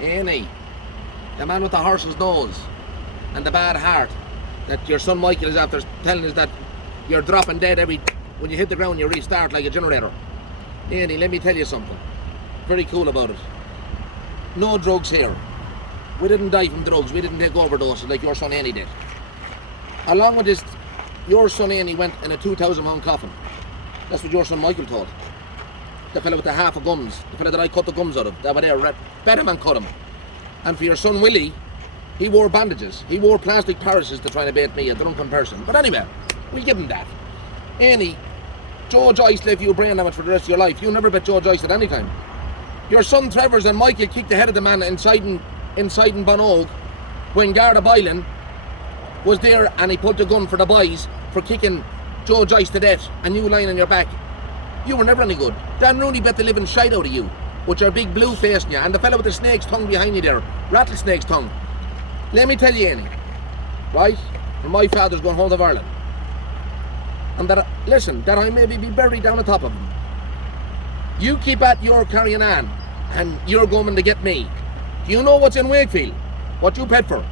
Eney, the man with the horse's nose and the bad heart that your son Michael is after telling us that you're dropping dead when you hit the ground you restart like a generator. Eney, let me tell you something very cool about it. No drugs here. We didn't die from drugs, we didn't take overdoses like your son Eney did. Along with this, your son Eney went in a 2,000 pound coffin. That's what your son Michael told. The fella with the half of gums, the fella that I cut the gums out of, that were there, better man cut him. And for your son Willie, he wore bandages. He wore plastic parachutes to try and bait me, a drunken person. But anyway, we'll give him that. Eney, Joe Joyce left you brain damage for the rest of your life. You never bet Joe Joyce at any time. Your son Trevor's and Michael kicked the head of the man inside in Bonogue when Garda Boylan was there, and he put the gun for the boys for kicking Joe Joyce to death and you lying on your back. You were never any good. Dan Rooney bet the living shite out of you with your big blue face in you, and the fella with the snake's tongue behind you there, rattlesnake's tongue. Let me tell you, Eney, right? And my father's going home to Ireland. And that, listen, that I maybe be buried down the top of him. You keep at your carrying on, and you're going to get me. Do you know what's in Wakefield? What you paid for?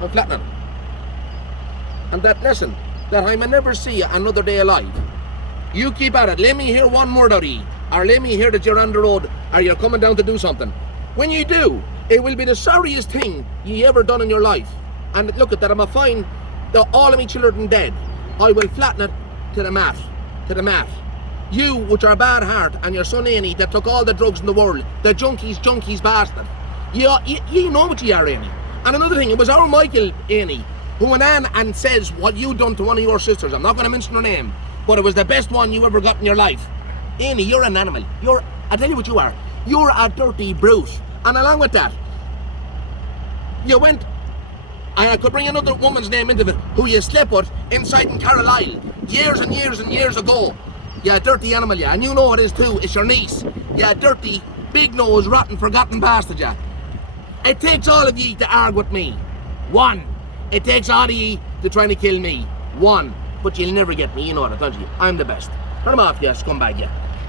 I'm flattening. And that, listen, that I may never see you another day alive. You keep at it. Let me hear one word out of you. Or let me hear that you're on the road or you're coming down to do something. When you do, it will be the sorriest thing you ever done in your life. And look at that, I'm a find all of me children dead. I will flatten it to the mat. To the mat. You, with your bad heart, and your son Eney, that took all the drugs in the world, the junkies bastard. You know what you are, Eney. And another thing, it was our Michael Eney who went on and says what you done to one of your sisters. I'm not going to mention her name, but it was the best one you ever got in your life. Eney, you're an animal. I tell you what you are. You're a dirty brute. And along with that, you went, and I could bring another woman's name into it, who you slept with inside in Carlisle years and years and years ago. You dirty animal, yeah. And you know what it is too. It's your niece. You dirty, big nose, rotten, forgotten bastard, yeah. It takes all of ye to argue with me. One. It takes all of ye to try to kill me. One. But you'll never get me, you know that, don't you? I'm the best. Turn him off, you scumbag, yeah.